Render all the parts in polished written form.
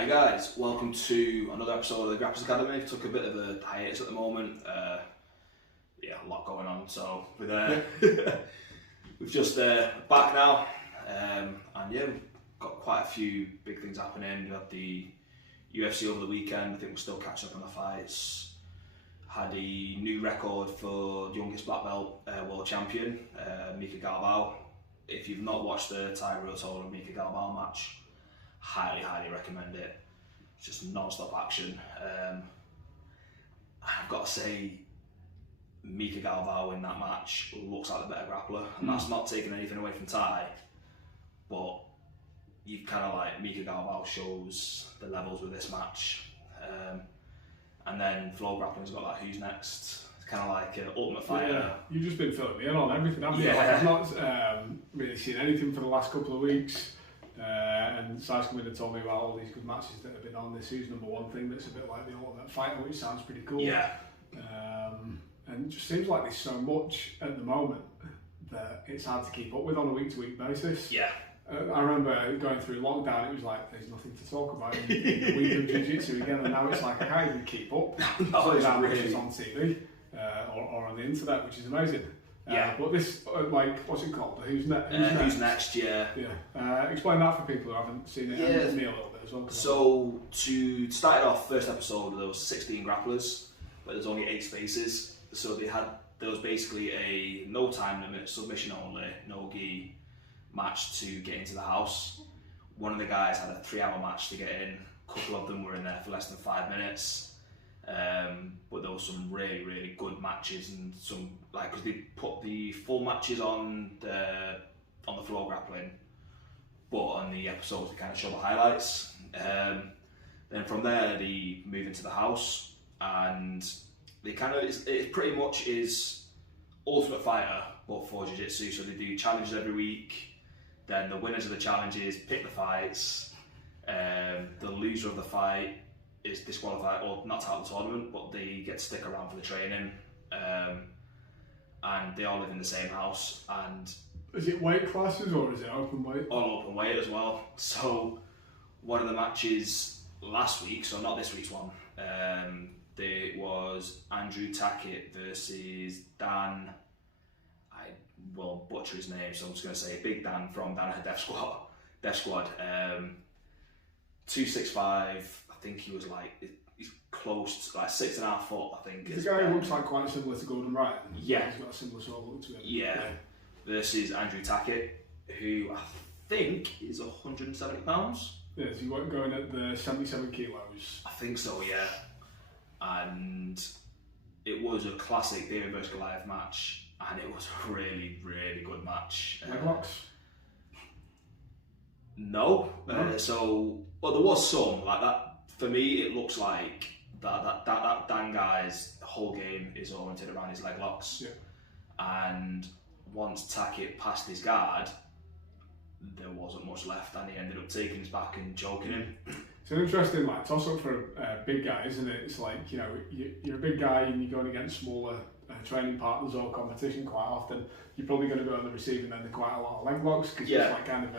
Hi guys, welcome to another episode of the Grapplers Academy. Took a bit of a hiatus at the moment. A lot going on. So we're we've just back now, and we've got quite a few big things happening. We had the UFC over the weekend. I think we're still catching up on the fights. Had a new record for youngest black belt world champion, Mika Galvao. If you've not watched the Tiger Total Mika Galvao match, highly recommend it. It's just non-stop action. I've got to say, Mika Galvao in that match looks like the better grappler, and that's not taking anything away from Ty, but you kind of like Mika Galvao shows the levels with this match. And then Flow Grappling's got like who's next. It's kind of like Ultimate Fighter. Yeah, you've just been filling me in on everything, haven't you? Yeah. Like, I've not really seen anything for the last couple of weeks. And Si's come in and told me about all these good matches that have been on. This who's number one thing that's a bit like the Ultimate Fighter, which sounds pretty cool. Yeah. And it just seems like there's so much at the moment that it's hard to keep up with on a week-to-week basis. Yeah. I remember going through lockdown, it was like there's nothing to talk about in the week of jiu-jitsu again, and now it's like I can't even keep up with how much is on TV or on the internet, which is amazing. Yeah. But this, what's it called? Who's next? Who's next? Yeah. Yeah. Explain that for people who haven't seen it. Yeah. And me a little bit as well. So to start it off, first episode there was 16 grapplers, but there's only 8 spaces. So there was basically a no time limit, submission only, no gi match to get into the house. One of the guys had a 3-hour match to get in. A couple of them were in there for less than 5 minutes. But there was some really good matches, and some because they put the full matches on the Flow Grappling, but on the episodes they kind of show the highlights. Then from there they move into the house, and they kind of it pretty much is Ultimate Fighter but for jiu-jitsu. So they do challenges every week. Then the winners of the challenges pick the fights. The loser of the fight is disqualified, or not out of the tournament, but they get to stick around for the training. And they all live in the same house. And is it weight classes or is it open weight? All open weight as well. So one of the matches last week, so not this week's one, there was Andrew Tackett versus Dan. I will butcher his name, so I'm just going to say Big Dan from Danaher Death Squad. 265. I think he was he's close to 6.5 foot. I think. The guy who looks like quite similar to Gordon Ryan. Yeah. He's got a similar sort of look to him. Yeah. Versus Andrew Tackett, who I think is 170 pounds. Yeah, so you weren't going at the 77 kilos. I think so, yeah. And it was a classic David versus Goliath match, and it was a really good match. Leg locks? No. Well, there was some like that. For me, it looks like that Dan guy's whole game is oriented around his leg locks. Yeah. And once Tackett passed his guard, there wasn't much left, and he ended up taking his back and choking him. It's an interesting toss up for a big guy, isn't it? It's like, you're a big guy and you're going against smaller training partners or competition quite often. You're probably going to go on the receiving end of quite a lot of leg locks because it's like kind of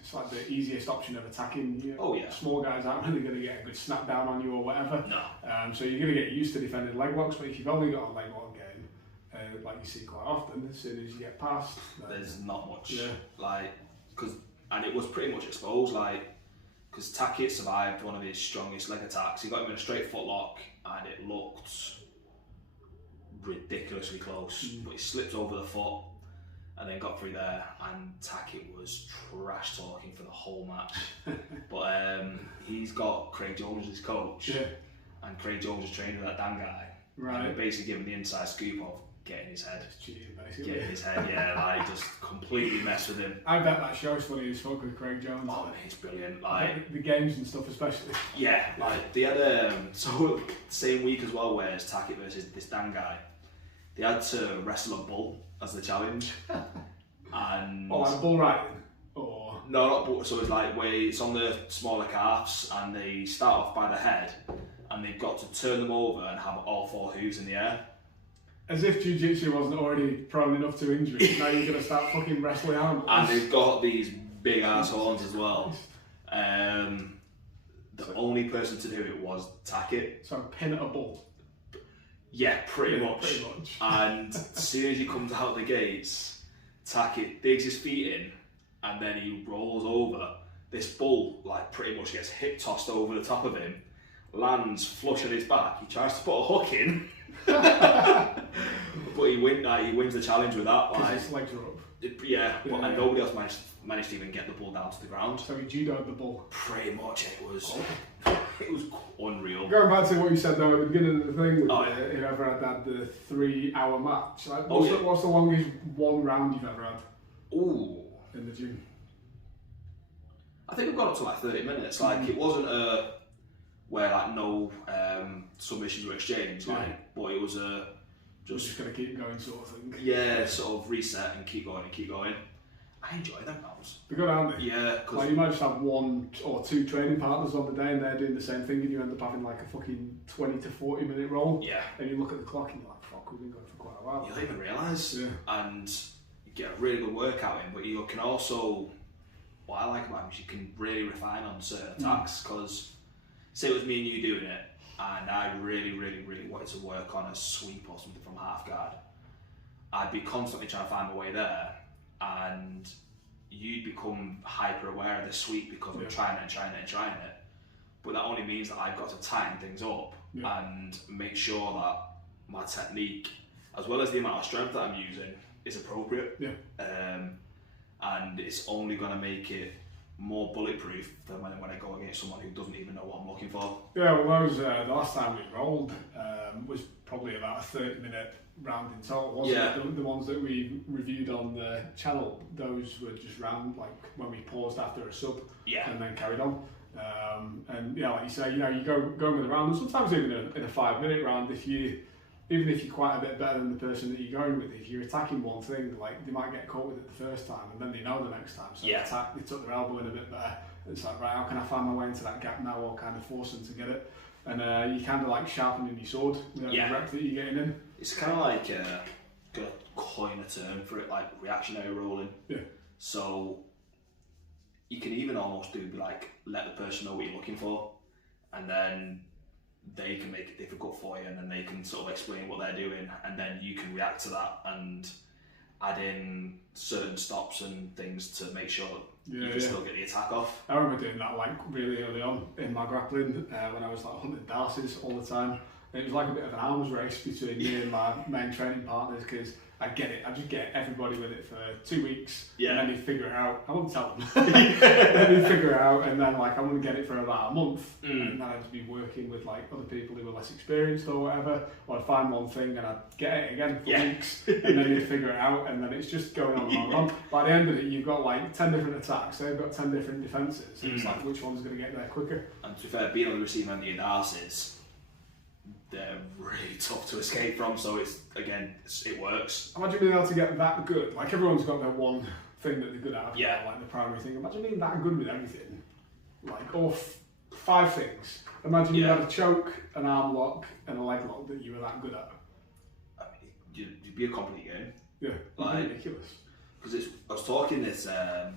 it's like the easiest option of attacking. Small guys aren't really going to get a good snap down on you or whatever. No. So you're going to get used to defending leg locks, but if you've only got a leg lock game, like you see quite often, as soon as you get past, there's not much. Yeah. And it was pretty much exposed, because Tackett survived one of his strongest leg attacks. He got him in a straight foot lock, and it looked ridiculously close. But he slipped over the foot, and then got through there, and Tackett was trash talking for the whole match. But he's got Craig Jones as his coach, and Craig Jones is training with that Dan guy. Right. And basically giving the inside scoop of getting his head. Cheating, basically. Getting his head, just completely mess with him. I bet that show's funny as fuck with Craig Jones. Oh, it's brilliant. The games and stuff especially. Yeah, they had so same week as well, where it's Tackett versus this Dan guy. They had to wrestle a bull as the challenge, and like bull riding, or no, not bull. So it's it's on the smaller calves, and they start off by the head, and they've got to turn them over and have all 4 hooves in the air. As if jiu-jitsu wasn't already prone enough to injury. Now you're going to start fucking wrestling animals. And they've got these big ass horns as well. only person to do it was tack it. So pin at a ball. Yeah, pretty Yeah, much. pretty much. And as soon as he comes out the gates, Tackett digs his feet in, and then he rolls over. This bull, like, pretty much gets hip tossed over the top of him, lands flush on his back. He tries to put a hook in, but he wins the challenge with that. Because Like, his legs are up. And nobody else managed to even get the bull down to the ground. So he judoed the bull. Pretty much, it was unreal. Going back to what you said though at the beginning of the thing, with yeah. whoever had the 3-hour match, like, Oh, what's the longest one round you've ever had Ooh. in the gym? I think we've got up to like 30 minutes. Like, it wasn't where like no submissions were exchanged, like, but it was Just gonna keep going sort of thing. Yeah, sort of reset and keep going and keep going. I enjoy them rounds. They're good, aren't they? Yeah, because like, you might just have 1 or 2 training partners on the day and they're doing the same thing, and you end up having like a fucking 20 to 40 minute roll. Yeah. And you look at the clock and you're like, fuck, we've been going for quite a while. You don't even realise. Yeah. And you get a really good workout in, but you can also, what I like about them is you can really refine on certain attacks, because say it was me and you doing it, and I really, really, really wanted to work on a sweep or something from half guard, I'd be constantly trying to find my way there, and you'd become hyper aware of the sweep because I'm trying it. But that only means that I've got to tighten things up and make sure that my technique, as well as the amount of strength that I'm using, is appropriate. Yeah. And it's only going to make it more bulletproof than when I go against someone who doesn't even know what I'm looking for. Yeah, well, those the last time we rolled was probably about a 30-minute round in total, wasn't it? The ones that we reviewed on the channel, those were just round, like when we paused after a sub and then carried on. And yeah, like you say, you know, you going with a round, and sometimes even in a 5-minute round, even if you're quite a bit better than the person that you're going with, if you're attacking one thing, like, they might get caught with it the first time and then they know the next time, so they took their elbow in a bit better. It's like, right, how can I find my way into that gap now, or kind of force them to get it? And you kind of like sharpening your sword, the rep that you're getting in. It's kind of like, gonna coin a term for it, like reactionary rolling. Yeah. So you can even almost do like, let the person know what you're looking for, and then they can make it difficult for you, and then they can sort of explain what they're doing, and then you can react to that and add in certain stops and things to make sure you can still get the attack off. I remember doing that like really early on in my grappling when I was like hunting Darcy's all the time. And it was like a bit of an arms race between me and my main training partners, because I just get everybody with it for 2 weeks, and then they figure it out. I wouldn't tell them. Then they figure it out, and then like I wouldn't get it for about a month, and then I'd just be working with like other people who were less experienced or whatever, or I'd find one thing and I'd get it again for weeks, and then they'd figure it out, and then it's just going on and on. By the end of it, you've got like 10 different attacks, they've got 10 different defences, and it's like, which one's going to get there quicker? And to be fair, being on the receiving end of your Darcy's, they're really tough to escape from, so it works. Imagine being able to get that good. Like, everyone's got their one thing that they're good at, like the primary thing. Imagine being that good with everything, like, or 5 things. Imagine you had a choke, an arm lock, and a leg lock that you were that good at. I mean, you'd be a complete game. Yeah, like, ridiculous. Because I was talking this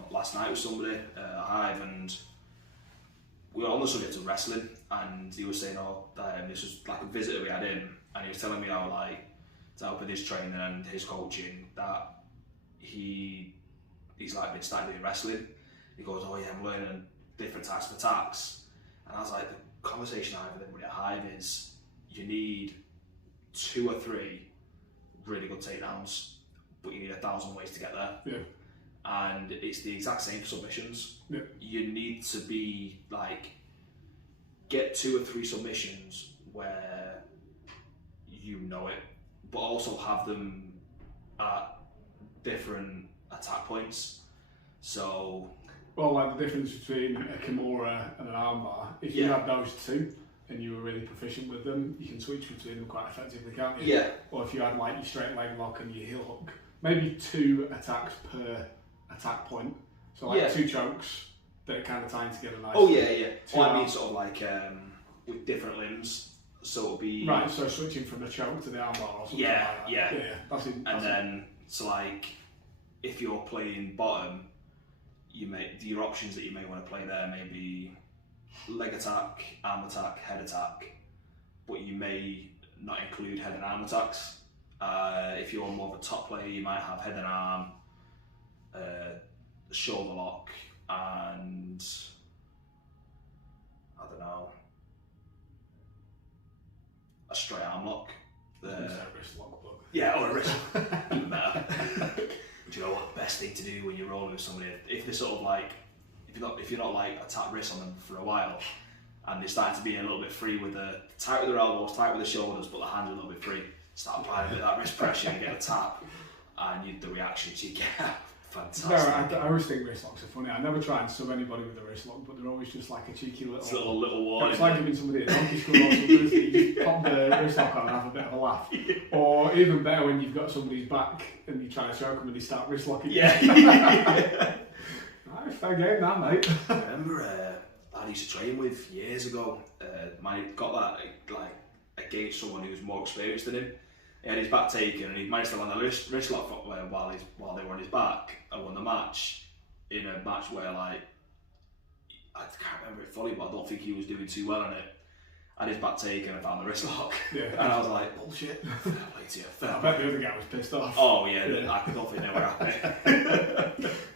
last night with somebody at Hive, and we were on the subject of wrestling, and he was saying, this was like a visitor we had in, and he was telling me how, like, to help with his training and his coaching, that he's like been starting doing wrestling. He goes, I'm learning different types of attacks, and I was like, the conversation I have with everybody at Hive is, you need 2 or 3 really good takedowns, but you need 1,000 ways to get there. Yeah. And it's the exact same for submissions. Yeah. You need to be like, get 2 or 3 submissions where you know it, but also have them at different attack points. So, well, like the difference between a Kimura and an armbar, if you had those 2 and you were really proficient with them, you can switch between them quite effectively, can't you? Yeah. Or if you had like your straight leg lock and your heel hook, maybe 2 attacks per attack point. So like 2 chokes that are kind of tying together nicely. Oh yeah. Well, I mean, sort of like with different limbs, so it'll be right. So switching from the choke to the armbar or something like that. Yeah. That's then so like, if you're playing bottom, your options that you may want to play there may be leg attack, arm attack, head attack, but you may not include head and arm attacks. If you're more of a top player, you might have head and arm, shoulder lock, and I don't know, a straight arm lock. Wrist lock, but yeah, or a wrist. Even better. Do you know what the best thing to do when you're rolling with somebody? If they're sort of like, if you're not like a tap wrist on them for a while, and they're starting to be a little bit free with tight with their elbows, tight with their shoulders, but the hands are a little bit free. Start applying a bit of that wrist pressure and get a tap, and the reactions you get, fantastic. No, I always think wrist locks are funny. I never try and sub anybody with a wrist lock, but they're always just like a cheeky little warning. It's like giving somebody a donkey school or something. You just pop the wrist lock on and have a bit of a laugh. Yeah. Or even better when you've got somebody's back and you try to choke them and they start wrist locking. Yeah. Right, fair game, that mate. I remember I used to train with years ago. Got that like against someone who was more experienced than him. He had his back taken and he managed to land a wrist lock while they were on his back and won the match in a match where like I can't remember it fully, but I don't think he was doing too well on it. I had his back taken and found the wrist lock. Yeah. And I was like, bullshit. Fair play to you. I bet the other guy was pissed off. Oh yeah, I don't think they were happy.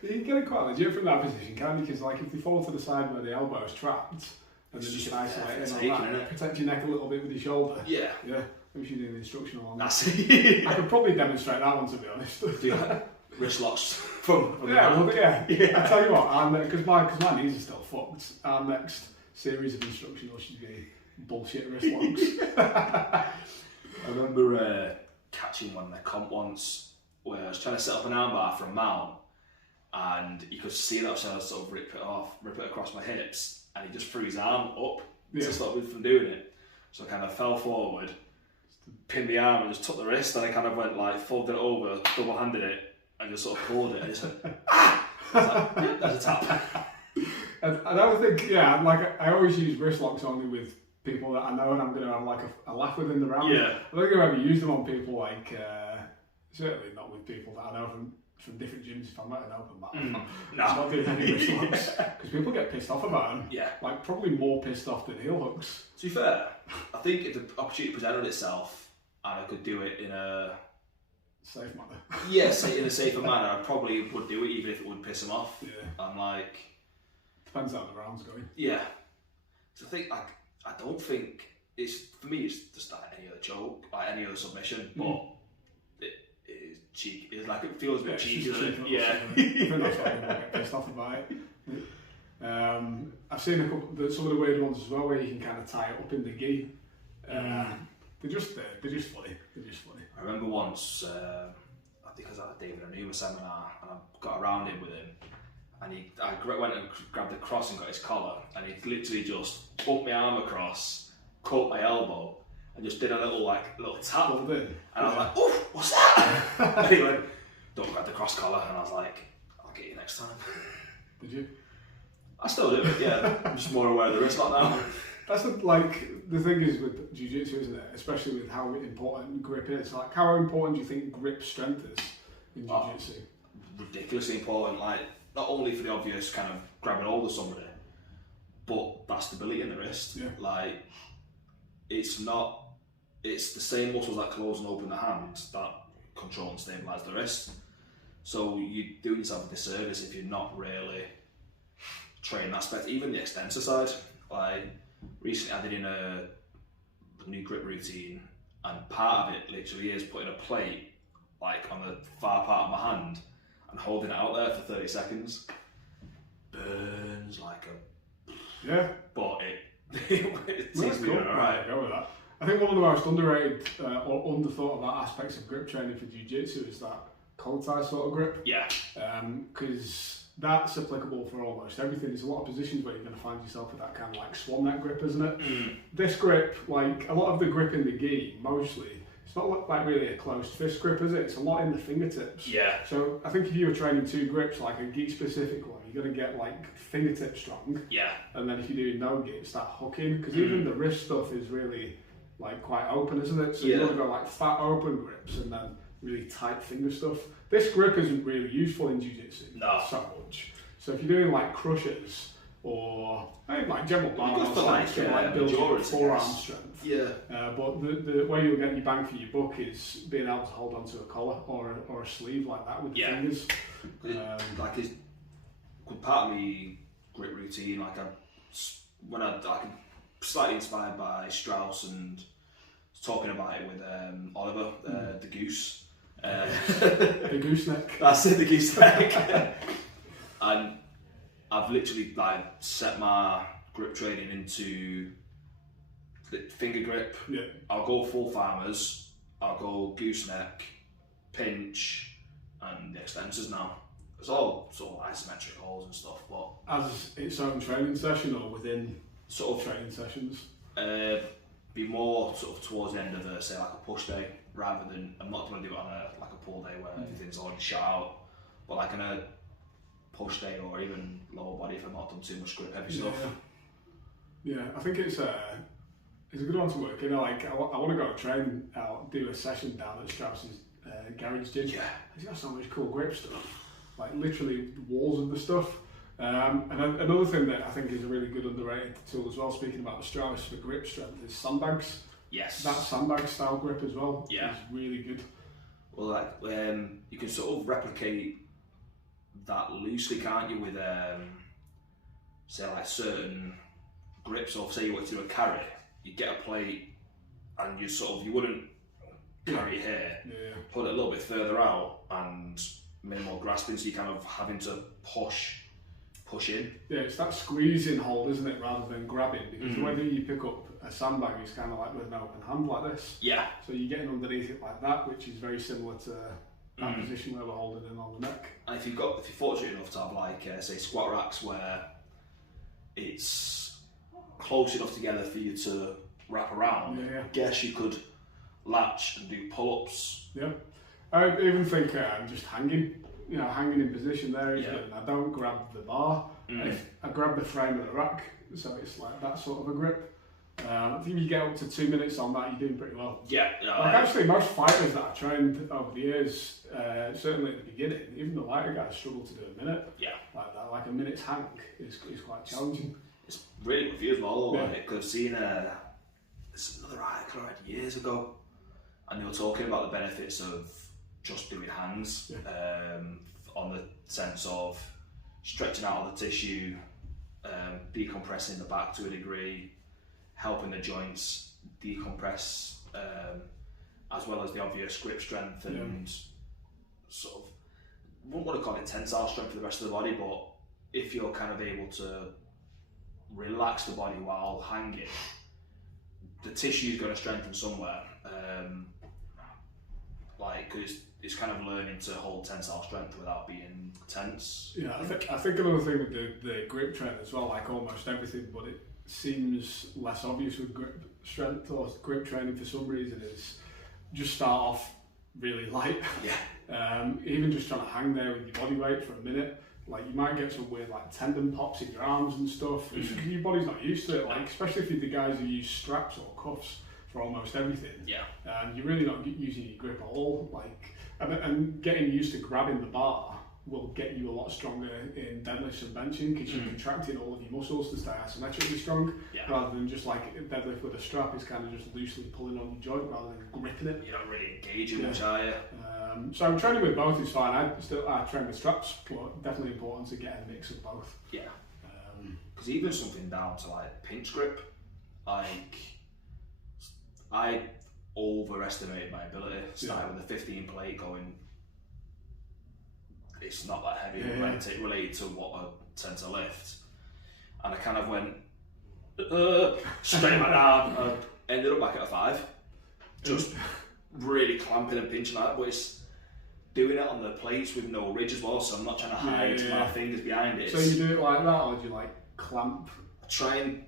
You can get it quite legit from that position, can't you? Because like if they fall to the side where the elbow is trapped, and then you can isolate it and that, protect your neck a little bit with your shoulder. Yeah. Yeah. Maybe you should do the instructional on that. That's it. I could probably demonstrate that one, to be honest. Do wrist locks from yeah, well, yeah. I tell you what, because my knees are still fucked. Our next series of instructional should be bullshit wrist locks. I remember catching one in a comp once where I was trying to set up an armbar for a mount, and you could see that I was trying to sort of rip it across my hips, and he just threw his arm up to stop me from doing it. So I kind of fell forward, pinned the arm and just took the wrist, and I kind of went like, folded it over, double-handed it, and just sort of pulled it, and just went, ah! I was like, yeah, there's a tap. And I don't think, like I always use wrist locks only with people that I know and I'm going to have like a laugh with in the round. Yeah. I don't think I've ever used them on people like, certainly not with people that I know from different gyms if I'm at an open mat. No. I'm not doing any wrist locks. Because people get pissed off about them. Yeah. Like probably more pissed off than heel hooks. To be fair, I think if the opportunity presented itself and I could do it in a safe manner. Yes, in a safer manner, I probably would do it even if it would piss him off. Yeah. I'm like... Depends how the round's going. Yeah. So I don't think it's, for me, it's just like any other choke, like any other submission, but it is cheeky. It's like, it feels a bit cheeky. Yeah. I think that's why people get pissed off about it. I've seen some of the weird ones as well where you can kind of tie it up in the gi. They're just funny. They're just funny. I remember once, I think I was at a David Anuma seminar and I got around him with him. And I went and grabbed the cross and got his collar, and he literally just bumped my arm across, caught my elbow, and just did a little tap. And I was like, "Oh, what's that?" And he went, "Don't grab the cross collar." And I was like, "I'll get you next time." Did you? I still do it. Yeah, I'm just more aware of the wrist lock now. That's the thing is with jiu-jitsu, isn't it? Especially with how important grip is. Like, how important do you think grip strength is in jiu-jitsu? Ridiculously important. Like, not only for the obvious kind of grabbing hold of somebody, but that stability in the wrist. Yeah. Like, it's the same muscles that close and open the hand that control and stabilise the wrist. So you do yourself a disservice if you're not really training that aspect, even the extensor side. Like, recently I did in a new grip routine, and part of it literally is putting a plate like on the far part of my hand and holding it out there for 30 seconds. Burns like a... Yeah. But it seems to be alright. Go with that. I think one of the most underrated or underthought about aspects of grip training for jiu-jitsu is that collar tie sort of grip. Yeah. Because that's applicable for almost everything. There's a lot of positions where you're going to find yourself with that kind of like swan neck grip, isn't it? This grip, like a lot of the grip in the gi, mostly, it's not like really a closed fist grip, is it? It's a lot in the fingertips. Yeah. So I think if you were training two grips, like a gi specific one, you're going to get like fingertip strong. Yeah. And then if you're doing no gi, it's that hooking, because even the wrist stuff is really like quite open, isn't it? So you want to go like fat open grips and then really tight finger stuff. This grip isn't really useful in jiu-jitsu so much. So if you're doing like crushers or like general balance, for like building endurance, forearm strength. Yeah. But the way you'll get your bang for your buck is being able to hold onto a collar or a sleeve like that with your fingers. Good part of me grip routine, like I'm slightly inspired by Strauss and talking about it with Oliver, the goose. The gooseneck. That's it, the gooseneck. And I've literally like set my grip training into the finger grip. Yeah. I'll go full farmers, I'll go gooseneck, pinch, and the extensors now. It's all sort of isometric holds and stuff, but as its own training session or within sort of training sessions. Be more sort of towards the end of say like a push day, rather than I'm not going to do it on a pull day where everything's already shot out, but like in a push day or even lower body if I've not done too much grip heavy stuff. Yeah, I think it's a good one to work. You know, like I want to go train out, do a session down at Strauss's garage gym. Yeah, he's got so much cool grip stuff. Like literally the walls of the stuff. And another thing that I think is a really good underrated tool as well, speaking about the Strauss for grip strength, is sandbags. Yes. That sandbag style grip as well is really good. Well, like you can sort of replicate that loosely, can't you, with say like certain grips, or say you want to do a carry, you get a plate and you wouldn't carry it here, put it a little bit further out and minimal grasping, so you're kind of having to push in. Yeah, it's that squeezing hold, isn't it, rather than grabbing, because the way that you pick up a sandbag is kind of like with an open hand like this. Yeah. So you're getting underneath it like that, which is very similar to that position where we're holding in on the neck. And if you're fortunate enough to have like say squat racks where it's close enough together for you to wrap around, I guess you could latch and do pull-ups. Yeah. I even think just hanging in position there is good. I don't grab the bar. I grab the frame of the rack, so it's like that sort of a grip. I think you get up to 2 minutes on that, you're doing pretty well. Yeah. Actually, most fighters that I trained over the years, certainly at the beginning, even the lighter guys struggle to do a minute. Yeah. Like that, like a minute's hang is quite challenging. It's really good for you as well, because I've seen another article I read years ago, and they were talking about the benefits of just doing hands, on the sense of stretching out all the tissue, decompressing the back to a degree, helping the joints decompress, as well as the obvious grip strength and sort of, I wouldn't want to call it tensile strength for the rest of the body, but if you're kind of able to relax the body while hanging, the tissue is going to strengthen somewhere. Because it's kind of learning to hold tensile strength without being tense. Yeah, I think another thing with the grip training as well, like almost everything, but it seems less obvious with grip strength or grip training for some reason, is just start off really light. Yeah. Even just trying to hang there with your body weight for a minute, like you might get some weird like tendon pops in your arms and stuff. It's because your body's not used to it. Like especially if you're the guys who use straps or cuffs for almost everything. Yeah. You're really not using your grip at all. And getting used to grabbing the bar will get you a lot stronger in deadlifts and benching, because you're contracting all of your muscles to stay isometrically strong, rather than just like deadlift with a strap is kind of just loosely pulling on your joint rather than gripping it. You're not really engaging much, are you? So training with both is fine. I train with straps, but definitely important to get a mix of both. Yeah. Because even something down to like pinch grip, like I overestimated my ability. Started with a 15 plate going, it's not that heavy related to what I tend to lift. And I kind of went straight back down. I ended up back at a 5. Just really clamping and pinching like that, but it's doing it on the plates with no ridge as well, so I'm not trying to hide my fingers behind it. So you do it like that, or do you like clamp? I try and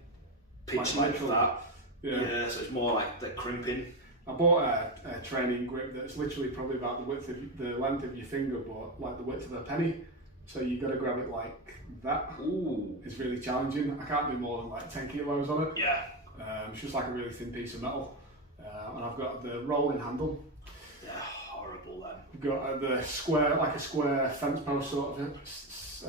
pinch like that. Yeah, so it's more like the crimping. I bought a training grip that's literally probably about the length of your finger, but like the width of a penny. So you got to grab it like that. Ooh, it's really challenging. I can't do more than like 10 kilos on it. Yeah. It's just like a really thin piece of metal, and I've got the rolling handle. Yeah, horrible then. I've got the square, like a square fence post sort of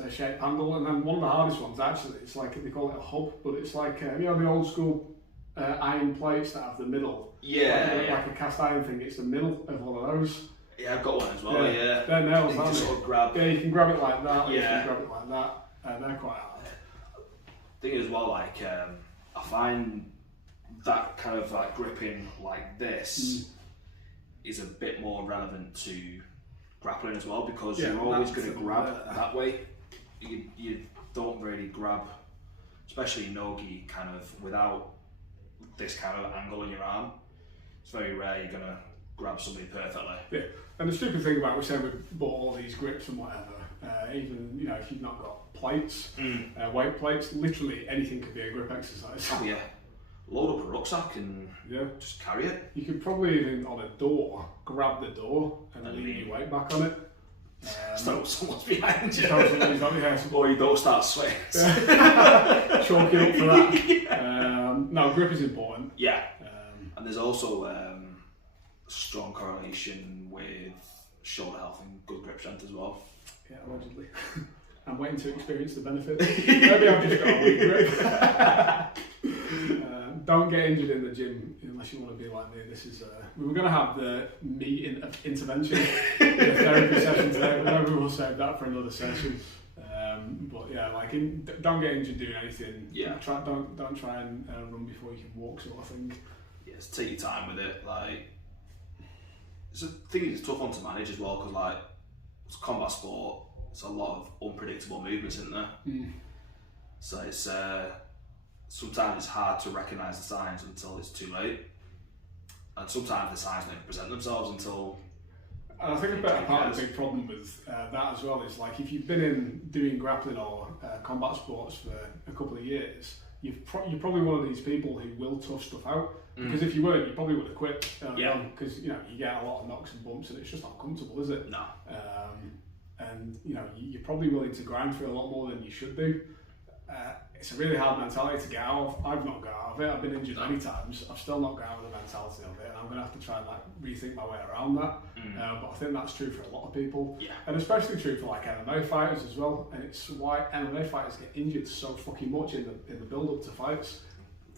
shaped handle, and then one of the hardest ones actually, it's like they call it a hub, but it's like you know, the old school iron plates that have the middle. Like a cast iron thing. It's the middle of one of those. Yeah, I've got one as well. Yeah, they're nails. You just sort of grab. Yeah, you can grab it like that. You can grab it like that. They're quite hard. Thing as well, like I find that kind of like gripping like this is a bit more relevant to grappling as well, because you're always going to grab that way. You don't really grab, especially no-gi, kind of without this kind of angle in your arm. It's very rare you're going to grab somebody perfectly. Yeah, and the stupid thing about, we say we bought all these grips and whatever, even, you know, if you've not got plates, weight plates, literally anything could be a grip exercise. Oh yeah. Load up a rucksack and just carry it. You could probably even, on a door, grab the door and lean your weight back on it. So someone's behind you. Or you don't start sweating. Chalking up for that. No, grip is important. Yeah. And there's also strong correlation with shoulder health and good grip strength as well. Yeah, allegedly. I'm waiting to experience the benefit. Maybe I've just got a weak grip. Don't get injured in the gym unless you want to be like me. This is we were going to have the meat intervention in a therapy session today, but maybe we'll save that for another session. But yeah, like don't get injured doing anything. Yeah. Don't try and run before you can walk, sort of thing. Yeah, just take your time with it. Like, it's a thing. It's a tough one to manage as well, because like it's a combat sport. It's a lot of unpredictable movements, isn't there? So it's sometimes it's hard to recognise the signs until it's too late, and sometimes the signs don't present themselves until. And I think a better part of the big problem with that as well is, like, if you've been doing grappling or combat sports for a couple of years, you're probably one of these people who will tough stuff out. Because if you weren't, you probably would have quit. Because you know you get a lot of knocks and bumps, and it's just not comfortable, is it? No. And you know you're probably willing to grind for a lot more than you should do. It's a really hard mentality to get out of. I've not got out of it. I've been injured many times. I've still not got out of the mentality of it, and I'm going to have to try and like rethink my way around that. But I think that's true for a lot of people, and especially true for like MMA fighters as well. And it's why MMA fighters get injured so fucking much in the build up to fights.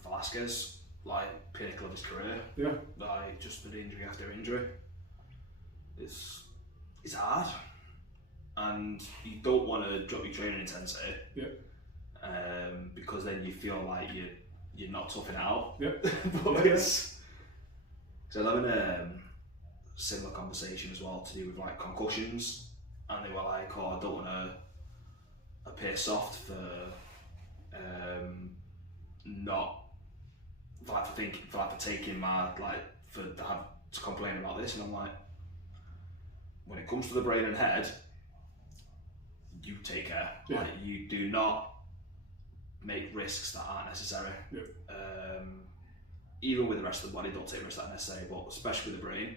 Velasquez, like pinnacle of his career. Yeah. Like just with injury after injury. It's hard, and you don't want to drop your training intensity. Yeah. Because then you feel like you're not toughing out. Yep. But it's, because I was having a similar conversation as well to do with like concussions, and they were like, "Oh, I don't want to appear soft for not for taking my for to have to complain about this," and I'm like, when it comes to the brain and head, you take care. Yeah. Like, you do not make risks that aren't necessary. Yep. Even with the rest of the body, don't take risks that are necessary, but especially with the brain,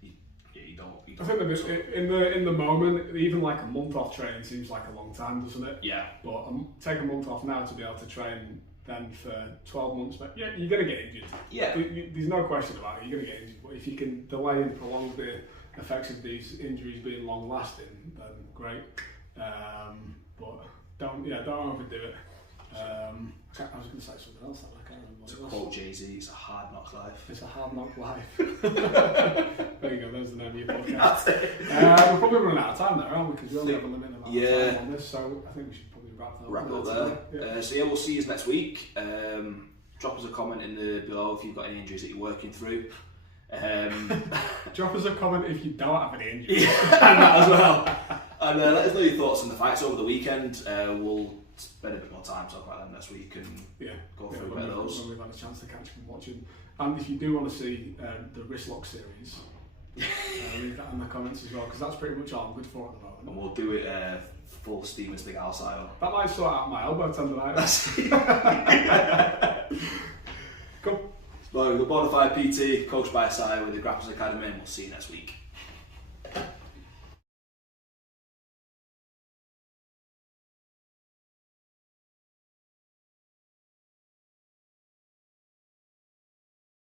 you don't. I think in the moment, even like a month off training seems like a long time, doesn't it? Yeah. But take a month off now to be able to train then for 12 months, but yeah, you're going to get injured. Yeah. There's no question about it, you're going to get injured. But if you can delay and prolong the effects of these injuries being long lasting, then great. But don't overdo it. I was going to say something else, I can't remember what it was. To quote Jay-Z, it's a hard knock life. It's a hard knock life. There you go, there's the name of your podcast. We're probably running out of time there, aren't we? Because we only have a limited amount of time on this, so I think we should probably wrap up there. So yeah, we'll see you next week. Drop us a comment in the below if you've got any injuries that you're working through. Drop us a comment if you don't have any injuries. And that as well. And let us know your thoughts on the fights over the weekend. We'll spend a bit more time talking about them next week and go through a bit of those. When we've had a chance to catch from watching. And if you do want to see the wristlock series, leave that in the comments as well, because that's pretty much all I'm good for at the moment. And we'll do it full steam as Big Al style. That might sort out my elbow tendonitis. Cool. So, the Bonafide PT, coached by Si with the Grapplers Academy, and we'll see you next week.